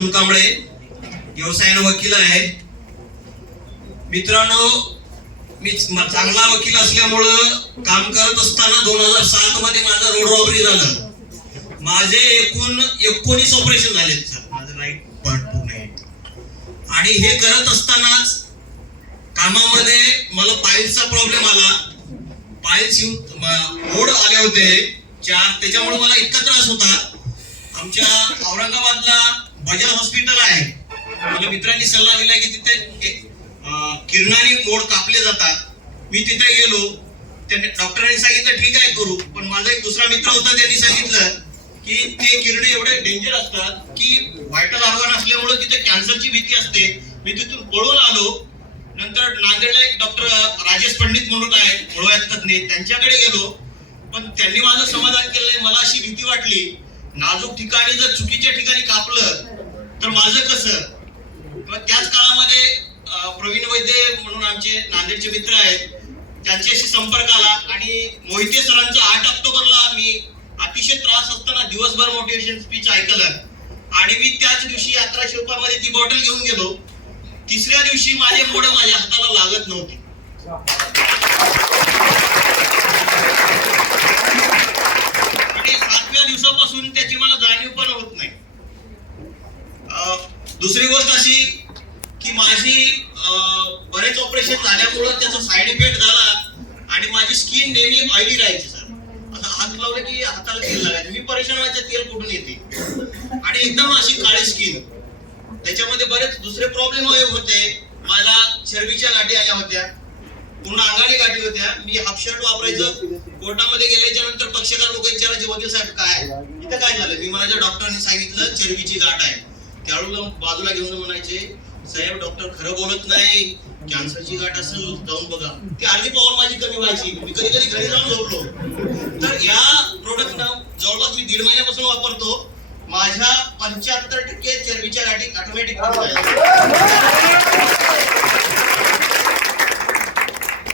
कांबळे व्यवसायाने वकील आहे. मित्रांनो, मी चांगला वकील असल्यामुळं काम करत असताना 2007 मध्ये माझं रोड रॉबरी झालं. माझे एकूण 19 ऑपरेशन झाले सर. माझं राईट पार्ट पूर्ण आहे. आणि हे करत असतानाच कामामध्ये मला पाईल्सचा प्रॉब्लेम आला. पाईल्स मोड आले होते 4. त्याच्यामुळे मला इतका त्रास होता. आमच्या औरंगाबादला बजाज हॉस्पिटल आहे. मला मित्रांनी सल्ला दिला की तिथे किरणाने मोड कापले जातात. मी तिथे गेलो. त्यांनी डॉक्टरांनी सांगितलं ठीक आहे करू. पण माझा एक दुसरा मित्र होता, त्यांनी सांगितलं की ते किरणे एवढे डेंजर असतात की व्हायटल ऑर्गन असल्यामुळे तिथे कॅन्सरची भीती असते. मी तिथून पळून आलो. नंतर नांदेडला एक डॉक्टर राजेश पंडित म्हणून आहे, मुळव्याध तज्ञ, त्यांच्याकडे गेलो. पण त्यांनी माझं समाधान केलं नाही. मला अशी भीती वाटली, नाजूक ठिकाणी जर चुकीच्या ठिकाणी कापलं तर माझं कसं. त्याच काळामध्ये प्रवीण वैद्य म्हणून आमचे नांदेडचे मित्र आहेत, त्यांच्याशी संपर्क आला आणि मोहिते सरांचं 8 ऑक्टोबरला मी अतिशय त्रास असताना दिवसभर मोटिवेशन स्पीच ऐकलं. आणि मी त्याच दिवशी 1100 रुपयामध्ये ती बॉटल घेऊन गेलो. तिसऱ्या दिवशी माझे मोड माझ्या हाताला लागत नव्हते. आणि 7व्या दिवसापासून त्याची मला जाणीव पण होत नाही. दुसरी गोष्ट अशी की माझी बरेच ऑपरेशन झाल्यामुळे त्याचा साइड इफेक्ट झाला आणि माझी स्किन नेहमी ऑइली राहायची सर. आता हात लावले की हाताला तेल लागायचं. मी परेशान व्हायचं, तेल कुठून येते आणि एकदम अशी काळी स्किन. त्याच्यामध्ये बरेच दुसरे प्रॉब्लेम होते. मला चरबीच्या गाठी आल्या होत्या, पूर्ण अंगाने गाठी होत्या. मी हाफ शर्ट वापरायचं. कोर्टामध्ये गेल्याच्या नंतर पक्षकार लोक विचारायचे वकील साहेब काय इथं काय झालं. मी माझ्या डॉक्टरांनी सांगितलं चरबीची गाठ आहे. त्यावेळी बाजूला घेऊन म्हणायचे साहेब डॉक्टर खरं बोलत नाही, कॅन्सरची गाठ असेल जाऊन बघा. ती अर्धी पॉवर माझी कमी व्हायची. मी कधी कधी घरी जाऊन झोपलो. तर या प्रोडक्ट जवळपास मी 1.5 महिन्यापासून वापरतो. माझ्या 75% चरबीच्या गाठी ऑटोमॅटिक